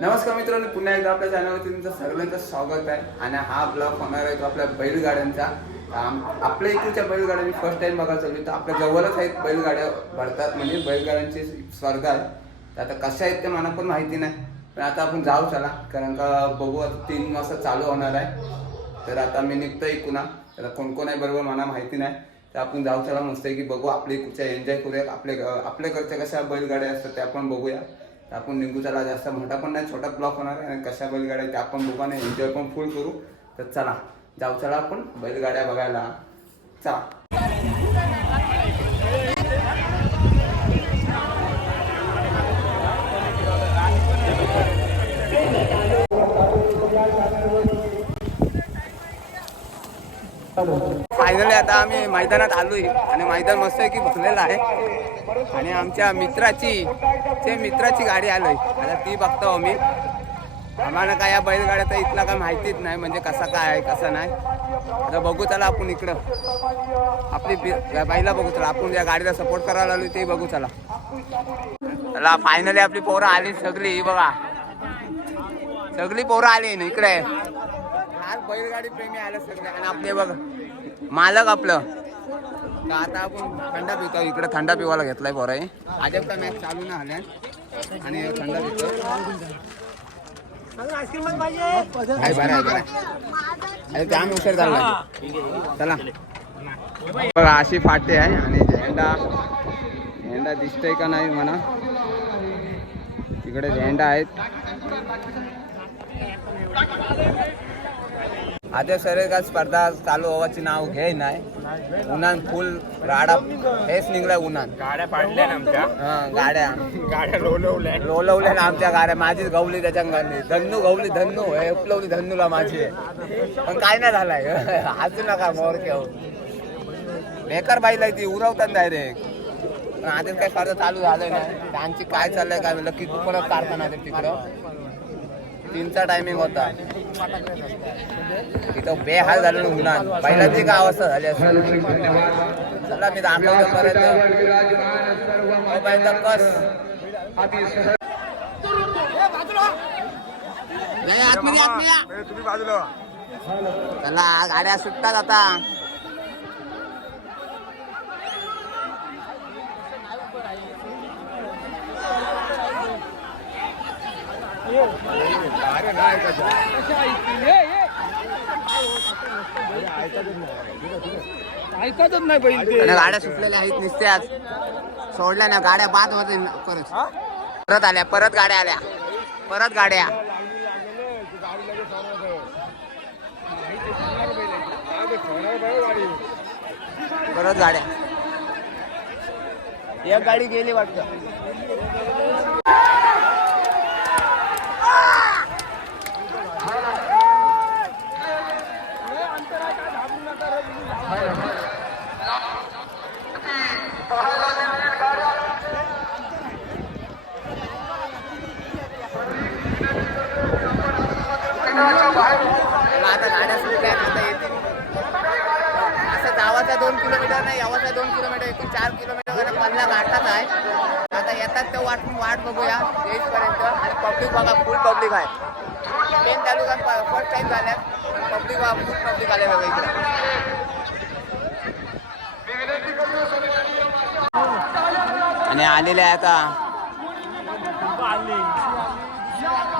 नमस्कार मित्रांनो पुन्हा एकदा आपल्या चॅनलवरती तुमचं सगळ्यांचं स्वागत आहे. आणि हा ब्लॉग होणार आहे तो आपल्या बैलगाड्यांचा. आपल्या इकडच्या बैलगाड्या मी फर्स्ट टाइम बघायला चालू तर आपल्या जवळच आहेत बैलगाड्या भरतात म्हणजे बैलगाड्यांची स्पर्धा आहे तर आता कशा आहेत ते मला पण माहिती नाही. पण आता आपण जाऊ चला कारण का बघू आता तीन वाजता चालू होणार आहे. तर आता मी निघतो इकुना तर कोण कोण आहे बरोबर मला माहिती नाही. तर आपण जाऊ चला मस्त आहे की बघू आपली कुठच्या एन्जॉय करूया आपले आपल्याकडच्या कशा बैलगाड्या असतात त्या पण बघूया. आपण निघू चला जास्त मोठा पण नाही छोटा ब्लॉक होणार आहे आणि कशा बैलगाड्या त्या आपण बघू आणि एन्जॉय पण फुल करू. तर चला जाऊ चला आपण बैलगाड्या बघायला. चला. फायनली आता आम्ही मैदानात आलो आहे आणि मैदान मस्त आहे की भरलेलं आहे. आणि आमच्या मित्राची ते मित्राची गाडी आलोय. आता ती बघतो आम्ही. आम्हाला काय या बैलगाड्या तर इथला काय माहितीच नाही म्हणजे कसा काय आहे कसा नाही. आता बघू चला आपण इकडं. आपली बि- बाईला बघू चला. आपण ज्या गाडीला सपोर्ट करायला आलो ते बघू चला. चला फायनली आपली पोरं आली सगळी. बघा. सगळी पोरं आली ना इकडे. आज बैलगाडी प्रेमी आले सगळे. आणि आपले बघा. मालक आपलं. आता आपण थंडा पितो इकडे थंडा पिवायला घेतलाय पोराई आहे का मॅच चालू ना आल्या आणि थंडा पितो. आहे बरं आहे बरं अरे जाम उशीर झाला. चला. बघा अशी फाटे आहे आणि झेंडा. झेंडा दिसतोय का नाही म्हणा. तिकडे झेंडा आहेत. आता सर का स्पर्धा चालू व्हायची नाव घे नाही. उन्हान फुल राडा हेच निघलाय उन्हान. गाड्या पाडल्या ना आमच्या. गाड्या. गाड्या लोलवल्या. लोलवल्या ना आमच्या गाड्या. माझीच गवली त्याच्या गाडी धन्नू गवली धन्नू. हे उपलवली धन्नूला माझी पण काय नाही झालाय. हसू नका मोर केव. बेकार बाईला ती. उरवतात डायरेक्ट पण आधीच काय स्पर्धा चालू झालंय नाही त्यांची काय चाललंय काय म्हणलं की परत काढताना ते तिकडं. तीनचा टायमिंग होता. तिथं बेहाल झालेलं ना उन्हात पहिल्यांची काय अवस्था झाली असेल? चला मी दाखवतो पर्यंत मोबाईल कस? नाही, आतमध्ये, तुम्ही बाजूला चला गाड्या सुटतात आता अरे नाही ऐकायचं. ऐकतच नाही पहिले गाड्या सुटलेल्या आहेत नुसत्याच सोडल्या ना गाड्या बाद होते परत परत आल्या परत गाड्या आल्या. परत गाड्या. परत गाड्या. एक गाडी गेली वाटतं मग आता गाड्या सुटल्या आता येतील असं जावाचा दोन किलोमीटर नाही यावाचा दोन किलोमीटर एकूण चार किलोमीटर मधला घाटाच आहे. आता येतात ते वाट वाट बघूया. येईपर्यंत. आणि पब्लिक बघा फुल पब्लिक आहे. मेन तालुक्यात फर्स्ट टाईम झाल्यात. पब्लिक बघा फुल पब्लिक आले बघा इकडे. आणि आलेले आहे आता.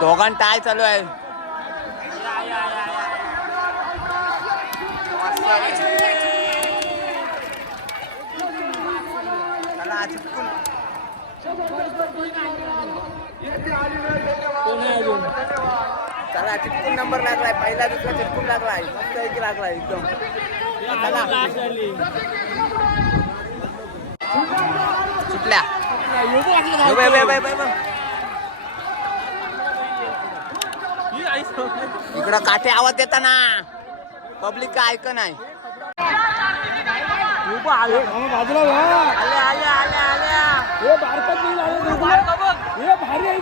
दोघां टाय चालू आहे. चला चिपकून चला चिपकून नंबर लागलाय. पहिला दुसरा चिटकून लागलाय. मस्त एक लागलाय एकदम. सुटल्या. इकडं काठे आवाज देताना. पब्लिक का ರೂಪ आले बाजूला आले आले आले आले हे भारतात नाही आले हे भारी आहे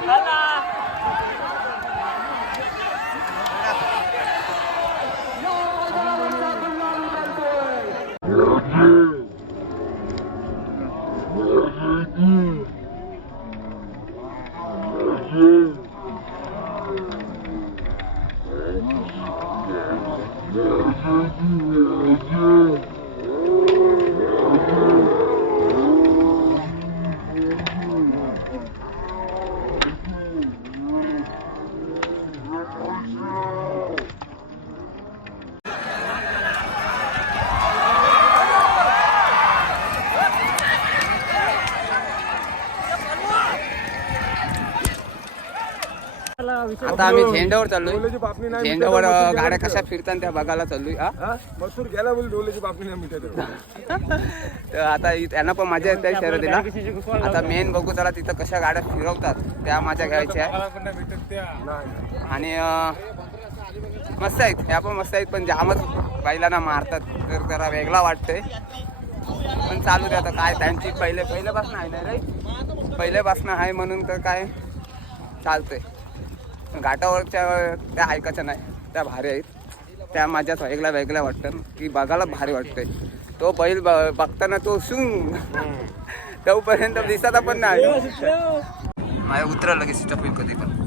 Yeah. आता आम्ही झेंड्यावर चाललोय. झेंड्यावर गाड्या कशा फिरतात त्या बघायला चाललोय हा? मसूर गेला बोल डोलेची बापणी नाही मिटत तर आता इ- त्यांना पण मजा येते शर्यतीला आता मेन बघू जरा तिथं कशा गाड्या फिरवतात त्या माझ्या घ्यायच्या. आणि मस्त आहेत. ह्या पण मस्त आहेत पण जामच बैलांना मारतात. तर जरा वेगळा वाटतंय. पण चालू दे आता काय त्यांची पहिले पहिल्यापासून आहे ना रे? पहिल्यापासून आहे म्हणून तर काय चालतंय. घाटावरच्या त्या ऐकायच्या नाही त्या भारी आहेत. त्या माझ्याच वेगळ्या वेगळ्या वाटतात. की बघायला भारी वाटतंय. तो बैल बघताना तो शुंग. तोपर्यंत दिसत पण नाही. माझ्या उतरलं लगेच टपी कधी पण.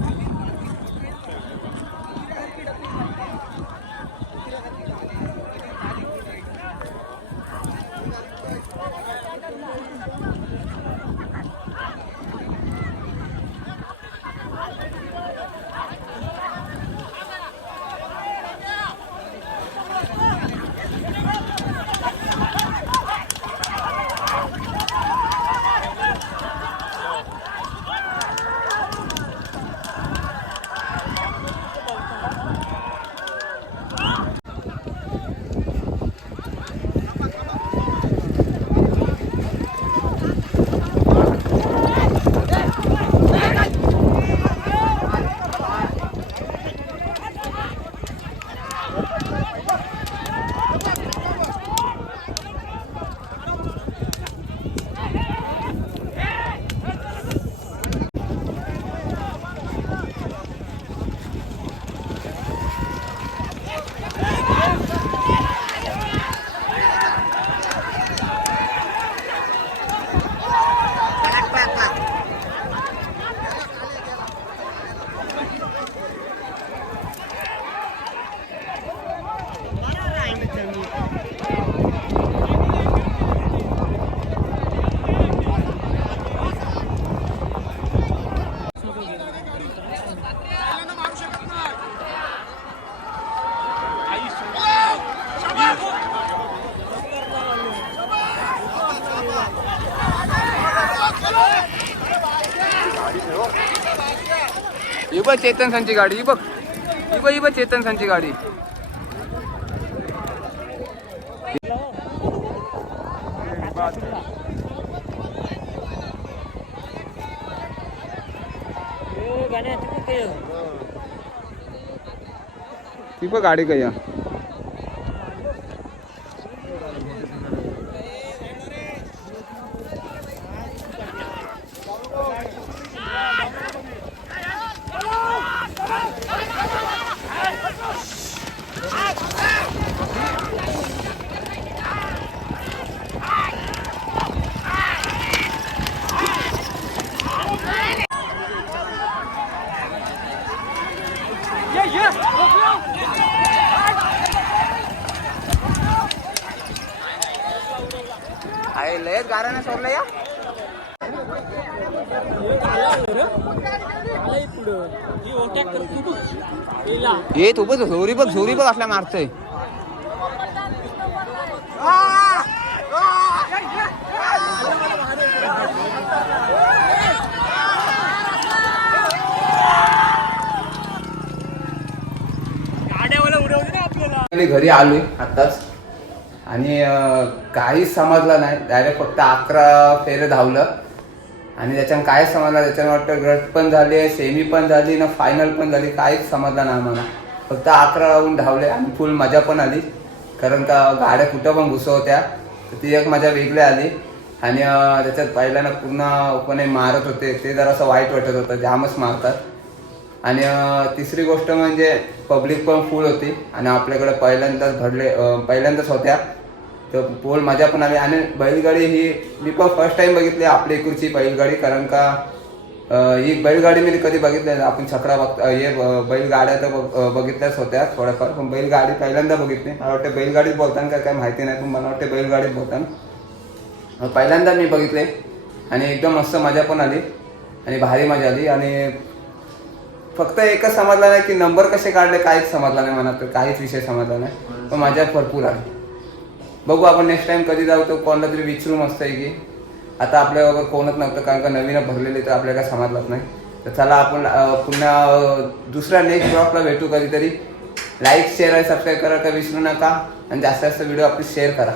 ही बघ चेतन संची गाडी ही बघ. ही बघ ही बघ चेतन संची गाडी ती बघ गाडी काय आहे लयच गाऱ्याने सोडलं या. ये तू बघ झोरी बघ झोरी बघ असल्या मारतोय मी घरी आलो आहे आत्ताच आणि काहीच समजलं नाही. डायरेक्ट फक्त अकरा फेरे धावलं. आणि त्याच्यानं काय समजलं त्याच्यानं वाटतं गट पण झाली सेमी पण झाली ना फायनल पण झाली काहीच समजलं नाही आम्हाला. फक्त अकरा राहून धावले आणि फुल मजा पण आली. कारण का गाड्या कुठं पण घुसवत्या तर ती एक मजा वेगळी आली. आणि त्याच्यात पहिल्यांदा कोणी मारत होते ते जरासं वाईट वाटत होतं जामच मारतात. आणि तिसरी गोष्ट म्हणजे पब्लिक पण फुल होती आणि आपल्याकडे पहिल्यांदाच घडले पहिल्यांदाच होत्या. तर पोल मजा पण आली आणि बैलगाडी ही मी पण फर्स्ट टाईम बघितली आपल्या इकडची बैलगाडी कारण का ही बैलगाडी मी कधी बघितली नाही. आपण छकडा बघ हे ब- बैलगाड्या तर बघ- बघितल्याच होत्या थोड्याफार. पण बैलगाडी पहिल्यांदा बघितली. मला वाटते बैलगाडीत बोलताना काय काय माहिती नाही पण मला वाटते बैलगाडीत बोलताना. पहिल्यांदा मी बघितले आणि एकदम मस्त मजा पण आली आणि भारी मजा आली. आणि फक्त एकच समजला नाही की नंबर कसे काढले काहीच समजला नाही मनात काहीच विषय समजला नाही. पण माझ्यात भरपूर आहे. बघू आपण नेक्स्ट टाइम कधी जाऊ तो कोणाला तरी विचारू मस्त आहे की आता आपल्याबरोबर कोणच नव्हतं कारण का नवीन भरलेले तर आपल्याला काय समजलंच नाही. तर चला आपण पुन्हा दुसऱ्या नेक्स्ट ब्लॉगला भेटू कधीतरी. लाईक शेअर आणि सबस्क्राईब करा का विसरू नका. आणि जास्तीत जास्त व्हिडिओ आपली शेअर करा.